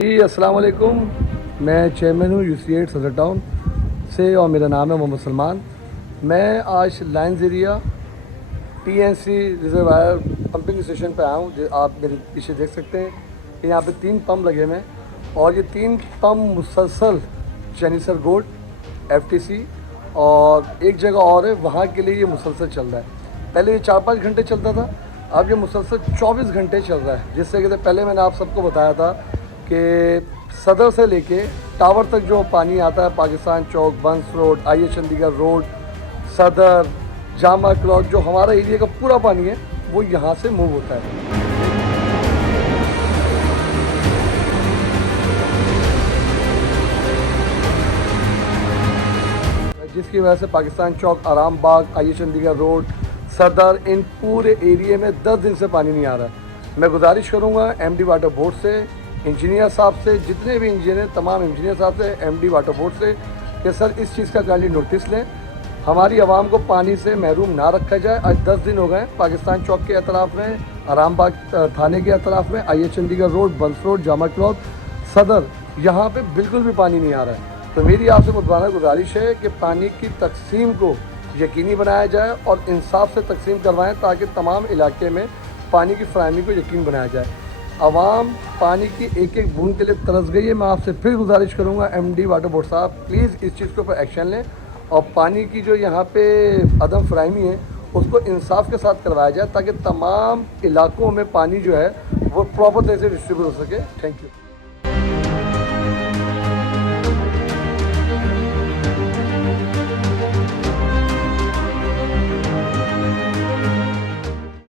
जी अस्सलाम वालेकुम। मैं चेयरमैन हूँ UC8 सदर टाउन से और मेरा नाम है मोहम्मद सलमान। मैं आज lines area TNC reservoir pumping station पे आया हूँ। जो आप मेरे पीछे देख सकते हैं कि यहाँ पे 3 पंप लगे हुए हैं और ये 3 पंप मुसलसल चैनीसर गोल्ड FTC और एक जगह और है, वहाँ के लिए ये मुसलसल चल रहा है। पहले ये 4-5 घंटे चलता था, अब ये मुसलसल 24 घंटे चल रहा है। जिससे कि पहले मैंने आप सबको बताया था कि सदर से लेके टावर तक जो पानी आता है, पाकिस्तान चौक, बंस रोड, IH चंडीगढ़ रोड, सदर, जामा क्लॉथ, जो हमारा एरिया का पूरा पानी है वो यहाँ से मूव होता है। जिसकी वजह से पाकिस्तान चौक, आराम बाग, IH चंडीगढ़ रोड, सदर, इन पूरे एरिए में 10 दिन से पानी नहीं आ रहा है। मैं गुजारिश करूँगा MD वाटर बोर्ड से, इंजीनियर साहब से, जितने भी इंजीनियर, तमाम इंजीनियर साहब से, MD वाटर बोर्ड से, कि सर इस चीज़ का काइंडली नोटिस लें, हमारी आवाम को पानी से महरूम ना रखा जाए। आज 10 दिन हो गए पाकिस्तान चौक के अतराफ़ में, आराम बाग थाने के अतराफ़ में, IH चंडीगढ़ रोड, बंस रोड, जामा क्लॉथ, सदर, यहाँ पे बिल्कुल भी पानी नहीं आ रहा है। तो मेरी आपसे मुद्दाना गुजारिश है कि पानी की तकसीम को यकीनी बनाया जाए और इंसाफ से तकसीम करवाएं, ताकि तमाम इलाके में पानी की फराहमी को यकीन बनाया जाए। आवाम पानी की एक एक बूंद के लिए तरस गई है। मैं आपसे फिर गुजारिश करूंगा MD वाटर बोर्ड साहब, प्लीज़ इस चीज़ के ऊपर एक्शन लें और पानी की जो यहाँ पे अदम फराहमी है उसको इंसाफ के साथ करवाया जाए, ताकि तमाम इलाकों में पानी जो है वो प्रॉपर तरह से डिस्ट्रीब्यूट हो सके। Thank you.